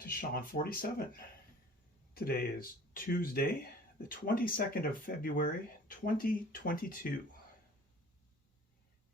back to Sean 47. Today is Tuesday, the 22nd of February, 2022.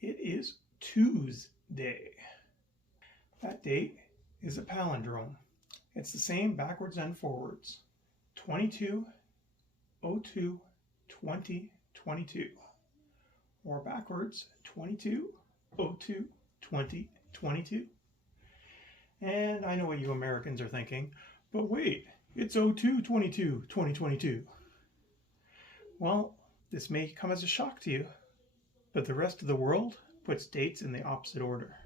It is Tuesday. That date is a palindrome. It's the same backwards and forwards. 22/02/2022. Or backwards, 22/02/2022. And I know what you Americans are thinking, but wait, it's 02/22/2022. Well, this may come as a shock to you, but the rest of the world puts dates in the opposite order.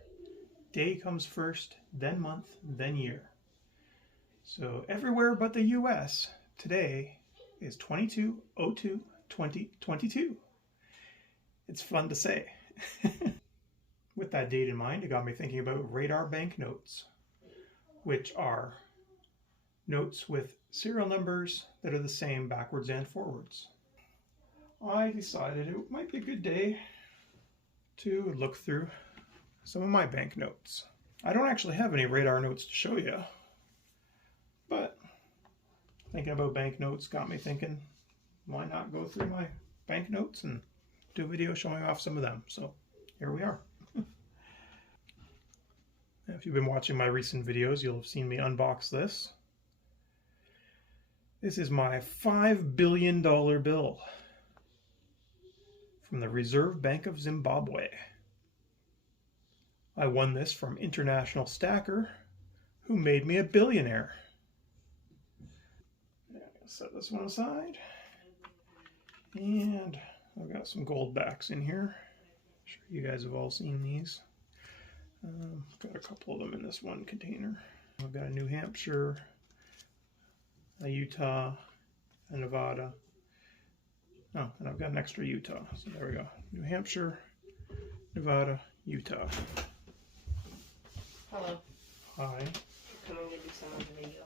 Day comes first, then month, then year. So everywhere but the US, today is 22/02/2022. It's fun to say. With that date in mind, it got me thinking about radar banknotes, which are notes with serial numbers that are the same backwards and forwards. I decided it might be a good day to look through some of my banknotes. I don't actually have any radar notes to show you, but thinking about banknotes got me thinking, why not go through my banknotes and do a video showing off some of them. So here we are. If you've been watching my recent videos, you'll have seen me unbox this. This is my $5 billion bill from the Reserve Bank of Zimbabwe. I won this from International Stacker, who made me a billionaire. I'm going to set this one aside. And I've got some gold backs in here. I'm sure you guys have all seen these. Got a couple of them in this one container. I've got a New Hampshire, a Utah, a Nevada. Oh, and I've got an extra Utah. So there we go. New Hampshire, Nevada, Utah. Hello. Hi. Coming to do some of the video.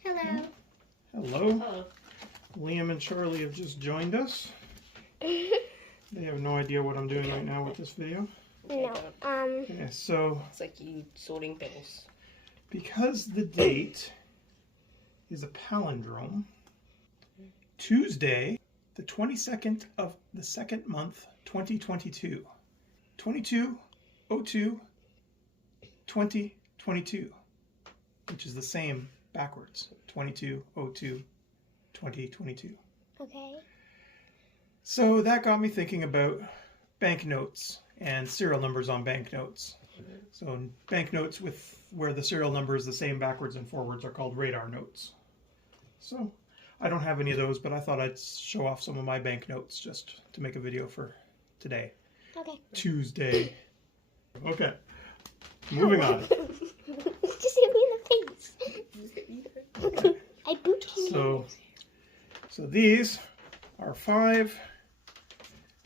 Hello. Hello. Hello. Liam and Charlie have just joined us. They have no idea what I'm doing right now with this video. No. Okay, so It's like you sorting bills. because the date is a palindrome, Tuesday, the 22nd of the second month, 2022. 22/02/2022, which is the same backwards. 22/02/2022. Okay. So that got me thinking about banknotes and serial numbers on banknotes. So banknotes with where the serial number is the same backwards and forwards are called radar notes. So I don't have any of those, but I thought I'd show off some of my banknotes just to make a video for today. Okay. Tuesday. Okay. Moving on. Just hit me in the face. I boot you. So these are 5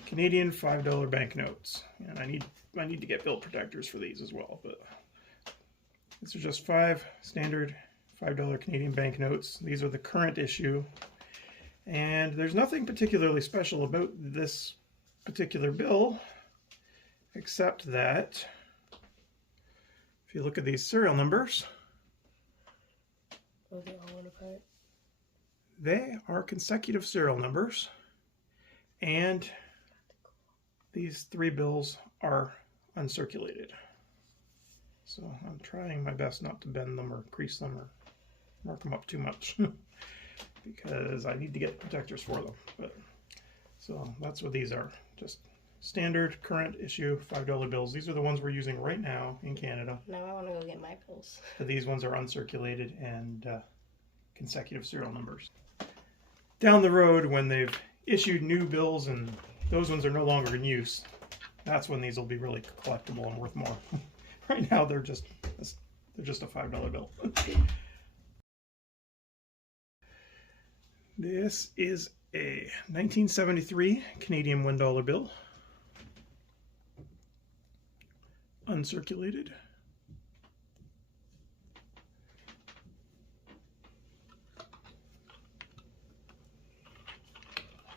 Canadian $5 banknotes, and I need to get bill protectors for these as well. But these are just 5 standard $5 Canadian banknotes. These are the current issue, and there's nothing particularly special about this particular bill, except that if you look at these serial numbers, Oh, they all went apart. they are consecutive serial numbers, and these 3 bills are uncirculated. So I'm trying my best not to bend them or crease them or mark them up too much because I need to get protectors for them. But so that's what these are. Just standard current issue $5 bills. These are the ones we're using right now in Canada. Now I want to go get my bills. But these ones are uncirculated and consecutive serial numbers. Down the road, when they've issued new bills and those ones are no longer in use, that's when these will be really collectible and worth more. Right now, they're just a $5 bill. This is a 1973 Canadian $1 bill, uncirculated.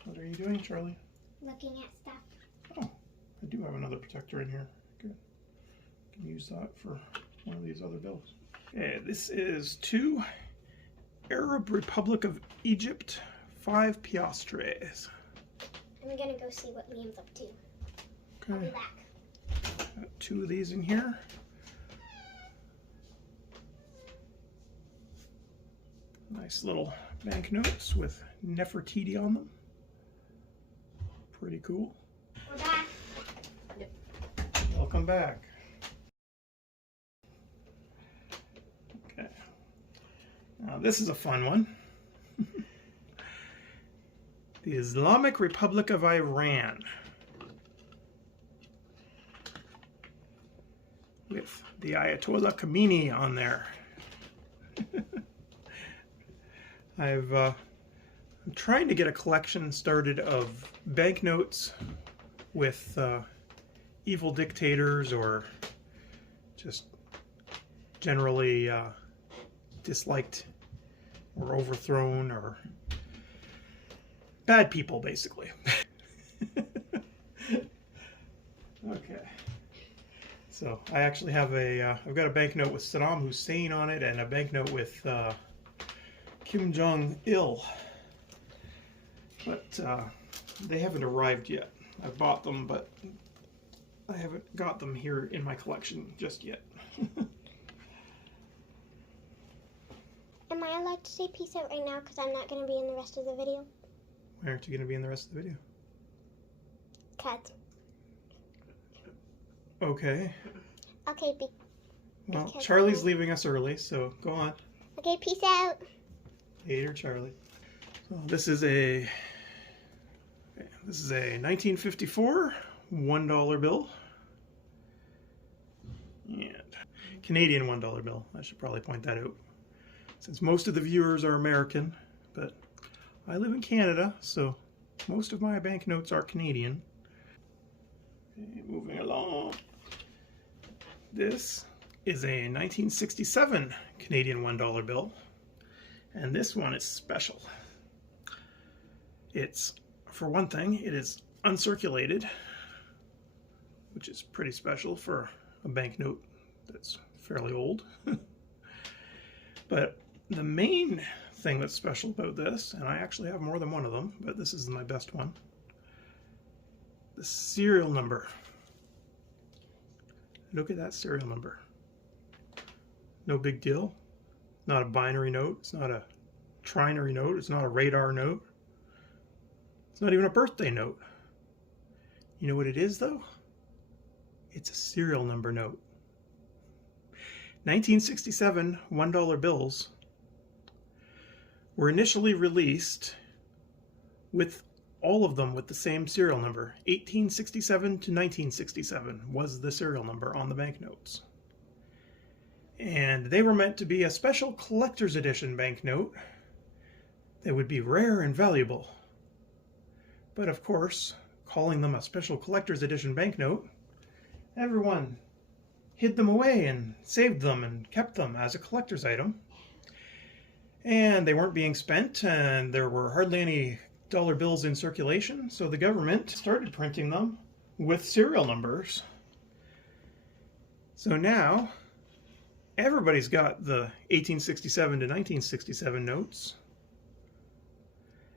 What are you doing, Charlie? Looking at stuff. Oh, I do have another protector in here. Good. Can use that for one of these other bills. Okay, this is 2 Arab Republic of Egypt 5 piastres. I'm gonna go see what Liam's up to. I'll Okay, be back. got 2 of these in here. Nice little banknotes with Nefertiti on them. Pretty cool. We're back. Welcome back. Okay. Now this is a fun one. The Islamic Republic of Iran. With the Ayatollah Khomeini on there. I'm trying to get a collection started of banknotes with evil dictators or just generally disliked or overthrown or bad people, basically. Okay. So I actually have I've got a banknote with Saddam Hussein on it and a banknote with Kim Jong-il. But they haven't arrived yet. I bought them, but I haven't got them here in my collection just yet. Am I allowed to say peace out right now because I'm not going to be in the rest of the video? Why aren't you going to be in the rest of the video? Cut. Okay. Okay, Well, because Charlie's leaving us early, so go on. okay, peace out. Later, Charlie. So this is a 1954 $1 bill. And Canadian $1 bill. I should probably point that out. Since most of the viewers are American, but I live in Canada, so most of my banknotes are Canadian. Okay, moving along. This is a 1967 Canadian $1 bill. And this one is special. It's, for one thing, it is uncirculated, which is pretty special for a banknote that's fairly old. But the main thing that's special about this, and I actually have more than one of them, but this is my best one, the serial number. Look at that serial number. No big deal. Not a binary note. It's not a trinary note. It's not a radar note. It's not even a birthday note. You know what it is, though? It's a serial number note. 1967 $1 bills were initially released with all of them with the same serial number. 1867 to 1967 was the serial number on the banknotes. And they were meant to be a special collector's edition banknote that would be rare and valuable. But of course, calling them a special collector's edition banknote, everyone hid them away and saved them and kept them as a collector's item. And they weren't being spent, and there were hardly any dollar bills in circulation, so the government started printing them with serial numbers. So now everybody's got the 1867 to 1967 notes.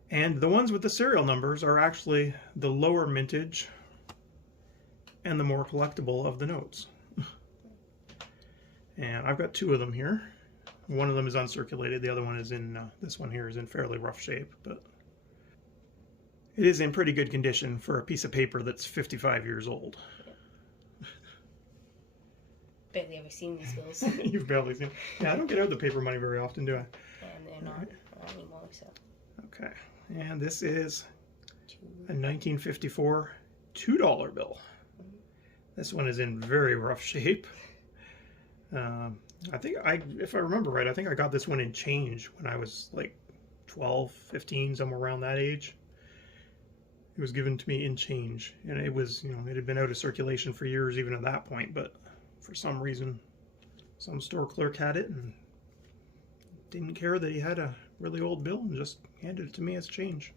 And the ones with the serial numbers are actually the lower mintage and the more collectible of the notes. And I've got 2 of them here. One of them is uncirculated. The other one is in, this one here is in fairly rough shape, but it is in pretty good condition for a piece of paper that's 55 years old. Barely ever seen these bills. You've barely seen. Yeah, I don't get out the paper money very often, do I? And they're not anymore, so. Okay, and this is a 1954 $2 bill. This one is in very rough shape. I think if I remember right, I think I got this one in change when I was like 12, 15, somewhere around that age. It was given to me in change, and it was, you know, it had been out of circulation for years even at that point, but for some reason, some store clerk had it and didn't care that he had a really old bill and just handed it to me as change.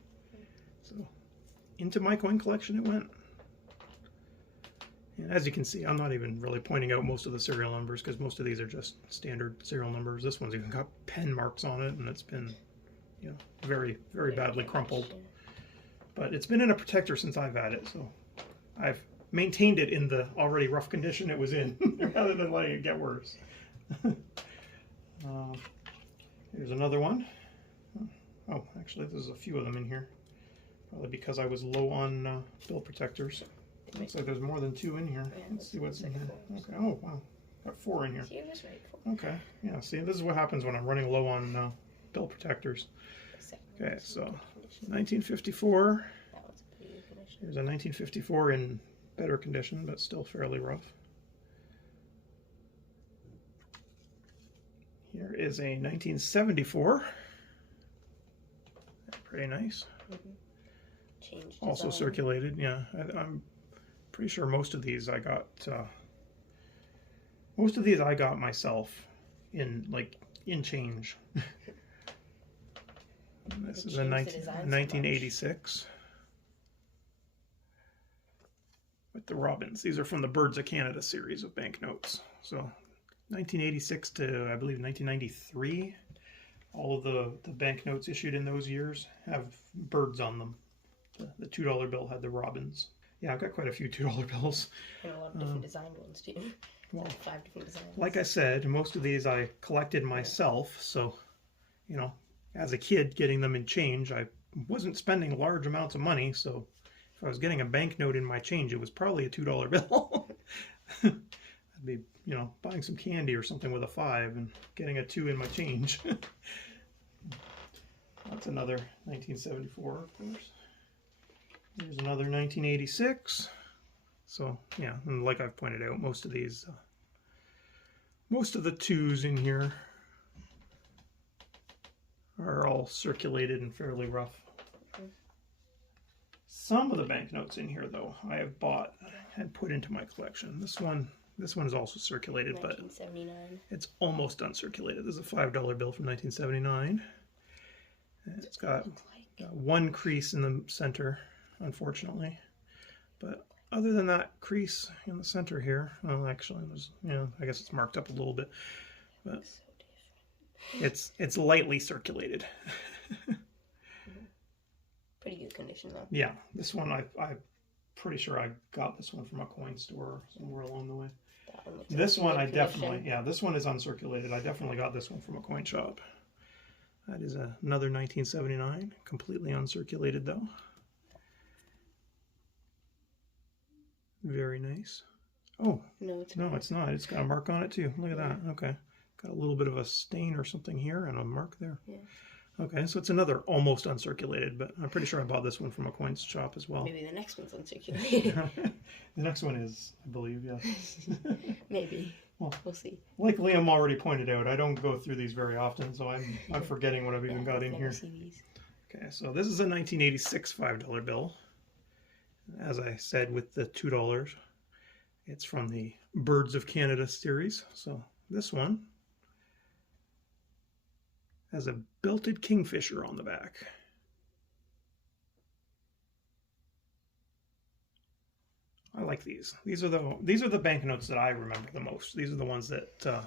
So into my coin collection it went. And as you can see, I'm not even really pointing out most of the serial numbers because most of these are just standard serial numbers. This one's even got pen marks on it, and it's been, very, very badly crumpled. But it's been in a protector since I've had it, so I've maintained it in the already rough condition it was in, rather than letting it get worse. Here's another one. Oh, actually, there's a few of them in here. Probably because I was low on bill protectors. Looks like there's more than 2 in here. Yeah, Let's see what's in here. Okay. Oh, wow. Got 4 in here. See, it was right. Okay. Yeah, see, this is what happens when I'm running low on bill protectors. Okay, so 1954. That one's a pretty good condition. Here's a 1954 in better condition, but still fairly rough. Here is a 1974. Pretty nice. Changed Also design. circulated, yeah. I'm pretty sure most of these I got. Most of these I got myself in change. This is a 1986 with the Robins. These are from the Birds of Canada series of banknotes. So 1986 to I believe 1993. All of the banknotes issued in those years have birds on them. The $2 bill had the robins. Yeah, I've got quite a few $2 bills. And a lot of different designed ones too. Well, Like 5 different designs. like I said, most of these I collected myself. So, as a kid getting them in change, I wasn't spending large amounts of money. So if I was getting a banknote in my change, it was probably a $2 bill. I'd be, buying some candy or something with a 5 and getting a 2 in my change. That's another 1974, of course. Here's another 1986. So, yeah, and like I've pointed out, most of the 2s in here are all circulated and fairly rough. Some of the banknotes in here, though, I have bought and put into my collection. This one is also circulated, but it's almost uncirculated. This is a $5 bill from 1979. And it's got one crease in the center, unfortunately. But other than that crease in the center here, well, actually, I guess it's marked up a little bit, but it's lightly circulated. Pretty good condition though. Yeah, this one I'm pretty sure I got this one from a coin store somewhere along the way. This one I definitely, this one is uncirculated. I definitely got this one from a coin shop. That is another 1979, completely uncirculated though. Very nice. Oh, no, it's not. It's got a mark on it too. Look at that. Okay. Got a little bit of a stain or something here and a mark there. Yeah. Okay, so it's another almost uncirculated, but I'm pretty sure I bought this one from a coin shop as well. Maybe the next one's uncirculated. The next one is, I believe, yes. Maybe. Well, we'll see. Like Liam already pointed out, I don't go through these very often, so I'm forgetting what I've even got in here. See these. Okay, so this is a 1986 $5 bill. As I said, with the $2, it's from the Birds of Canada series. So this one has a belted kingfisher on the back. I like these. These are the banknotes that I remember the most. These are the ones that the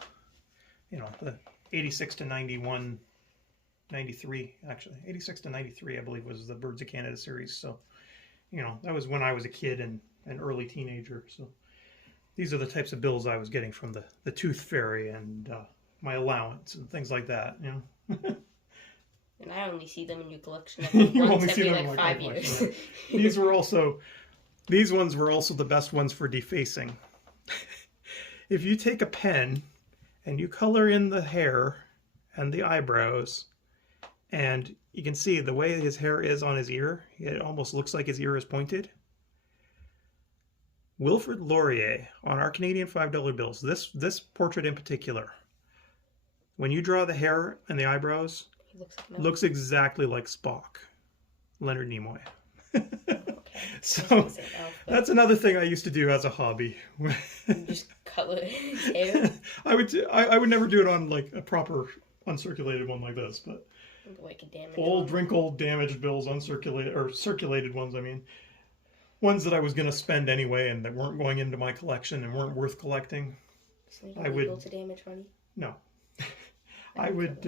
86 to 91, 93 actually. 86 to 93 I believe was the Birds of Canada series. So, that was when I was a kid and an early teenager. So these are the types of bills I was getting from the Tooth Fairy and my allowance and things like that, And I only see them in your collection You once only see every them 5 years. These ones were also the best ones for defacing. If you take a pen and you color in the hair and the eyebrows, and you can see the way his hair is on his ear, it almost looks like his ear is pointed. Wilfrid Laurier on our Canadian $5 bills, this portrait in particular, when you draw the hair and the eyebrows, He looks exactly like Spock, Leonard Nimoy. Okay. So that's another thing I used to do as a hobby. You just color his hair. I would never do it on like a proper uncirculated one like this, but Like a damaged old one. wrinkled damaged bills, uncirculated or circulated ones. I mean, ones that I was going to spend anyway and that weren't going into my collection and weren't worth collecting. I would to damage money. No. I would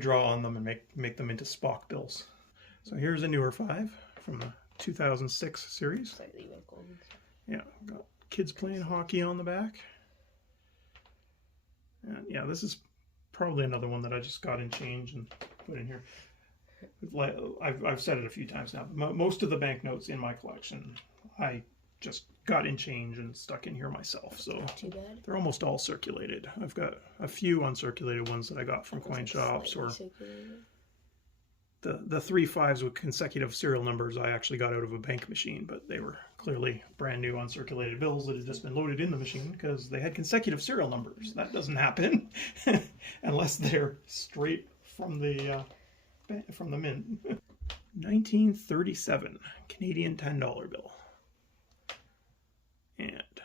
draw on them and make them into Spock bills. So here's a newer 5 from the 2006 series. Slightly wrinkled. Yeah, got kids playing hockey on the back. And yeah, this is probably another one that I just got in change and put in here. I've said it a few times now. Most of the banknotes in my collection, I just got in change and stuck in here myself. So Not too bad. they're almost all circulated. I've got a few uncirculated ones that I got from coin shops, or the 3 5s with consecutive serial numbers I actually got out of a bank machine, but they were clearly brand new uncirculated bills that had just been loaded in the machine because they had consecutive serial numbers. That doesn't happen unless they're straight from the mint. 1937 Canadian $10 bill. And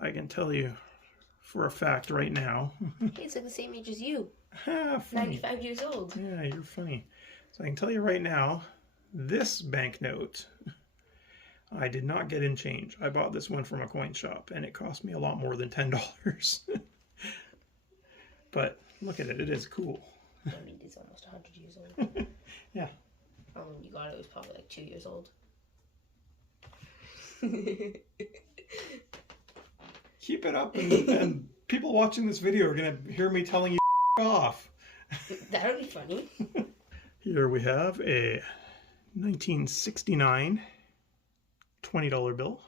I can tell you for a fact right now. Hey, it's like the same age as you. Funny. 95 years old. Yeah, you're funny. So I can tell you right now, this banknote, I did not get in change. I bought this one from a coin shop, and it cost me a lot more than $10. But look at it. It is cool. I mean, it's almost 100 years old. Yeah. When you got it, it was probably like 2 years old. Keep it up, and people watching this video are going to hear me telling you off. That would be funny. Here we have a 1969 $20 bill.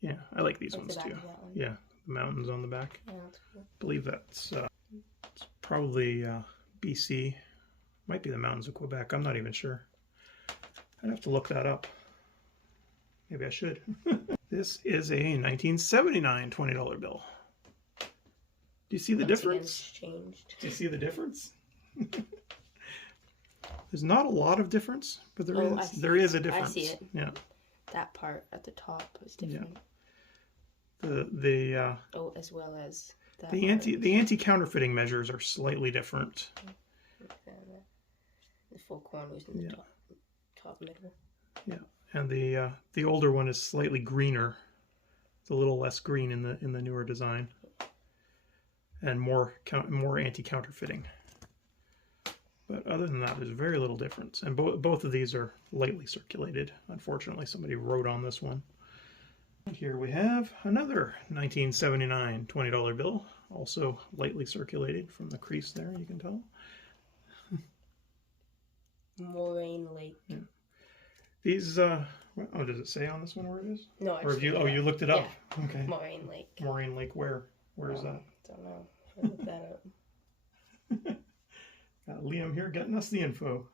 Yeah, I like these ones too. Yeah, the mountains on the back. Yeah, that's cool. I believe that's it's probably BC. Might be the mountains of Quebec. I'm not even sure. I'd have to look that up. Maybe I should. This is a 1979 $20 bill. Do you see the difference? Changed. Do you see the difference? There's not a lot of difference, but there is a difference. I see it. Yeah. That part at the top is different. Yeah. As well as that the anti-counterfeiting measures are slightly different. The 4 corners in the top middle. Yeah, and the older one is slightly greener. It's a little less green in the newer design, and more anti-counterfeiting. But other than that, there's very little difference. And both of these are lightly circulated. Unfortunately, somebody wrote on this one. Here we have another 1979 $20 bill, also lightly circulated from the crease there, you can tell. Moraine Lake. Yeah. These, does it say on this one where it is? No, or have you looked it up? Yeah. Okay. Moraine Lake. Moraine Lake, where? Where is that? Don't know. I'll look that up. Got Liam here getting us the info.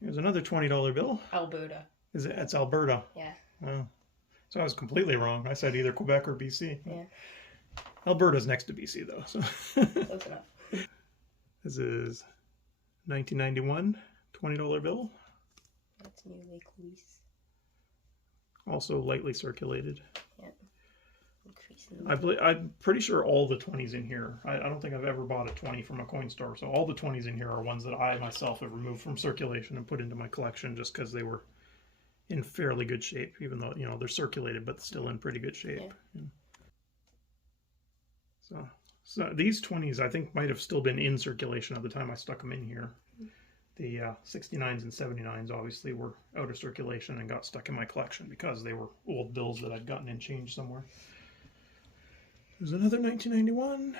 Here's another $20 bill. Alberta. It's Alberta. Yeah. Oh. So I was completely wrong. I said either Quebec or BC. Yeah. Alberta's next to BC though. So close enough. This is 1991 $20 bill. That's New Lake Louise. Also lightly circulated. Yep. I'm pretty sure all the 20s in here. I don't think I've ever bought a 20 from a coin store. So all the 20s in here are ones that I myself have removed from circulation and put into my collection just because they were in fairly good shape, even though they're circulated, but still in pretty good shape. Yeah. So these 20s I think might have still been in circulation at the time I stuck them in here. The 69s and 79s obviously were out of circulation and got stuck in my collection because they were old bills that I'd gotten in change somewhere. There's another 1991.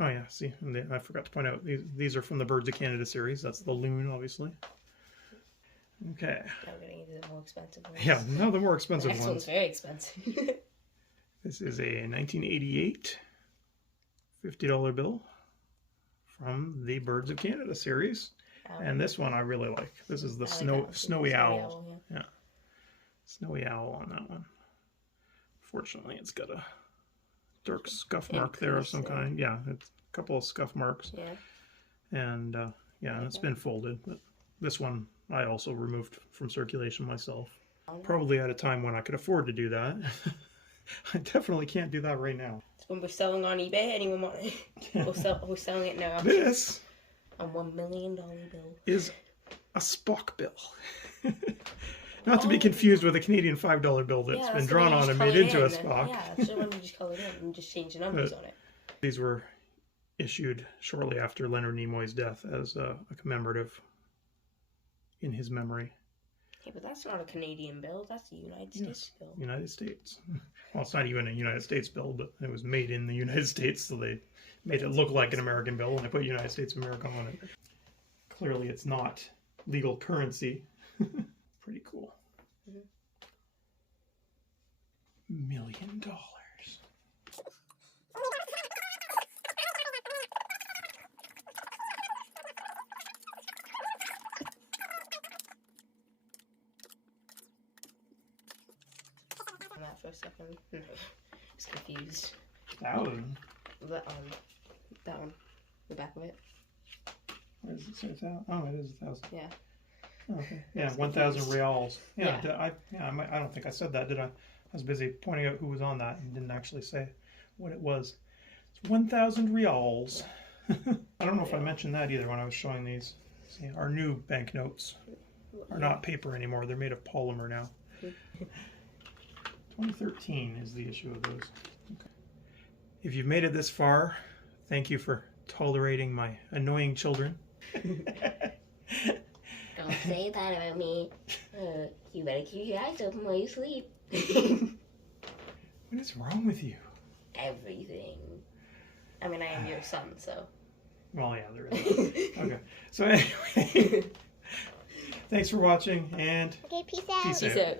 Oh yeah, see, I forgot to point out, these are from the Birds of Canada series. That's the loon, obviously. Okay. Now we're getting into the more expensive ones. Yeah, now the more expensive ones. The next one's very expensive. This is a 1988 $50 bill from the Birds of Canada series. And this one I really like. This is the snowy owl. Yeah. Snowy owl on that one. Fortunately, it's got a dark scuff mark there of some kind. Yeah, it's a couple of scuff marks. Yeah. And and it's been folded. But this one I also removed from circulation myself. Probably at a time when I could afford to do that. I definitely can't do that right now. It's when we're selling on eBay. Anyone want it? We're selling it now. This A $1 million bill. is a Spock bill. Not to be confused with a Canadian $5 bill that's been drawn on and made into a Spock. Yeah, that's the one you just color in and just change the numbers on it. These were issued shortly after Leonard Nimoy's death as a commemorative in his memory. Yeah, but that's not a Canadian bill. That's a United States bill. United States. Well, it's not even a United States bill, but it was made in the United States, so they made it look like an American bill, and they put United States of America on it. Clearly, it's not legal currency. Pretty cool. $1 million. That for a second. No, I was confused. 1,000? That one. The back of it. Where does it say 1,000? Oh, it is 1,000. Yeah. Oh, okay. Yeah, 1,000 reals. Yeah. I don't think I said that, did I? I was busy pointing out who was on that and didn't actually say what it was. It's 1,000 reals. I don't know if I mentioned that either when I was showing these. See, our new banknotes are not paper anymore. They're made of polymer now. 2013 is the issue of those. Okay. If you've made it this far, thank you for tolerating my annoying children. Don't say that about me. You better keep your eyes open while you sleep. What is wrong with you? Everything. I mean, I am your son, so. Well, yeah, there is. Okay. So anyway, thanks for watching, and Okay, peace out. peace out. Peace out.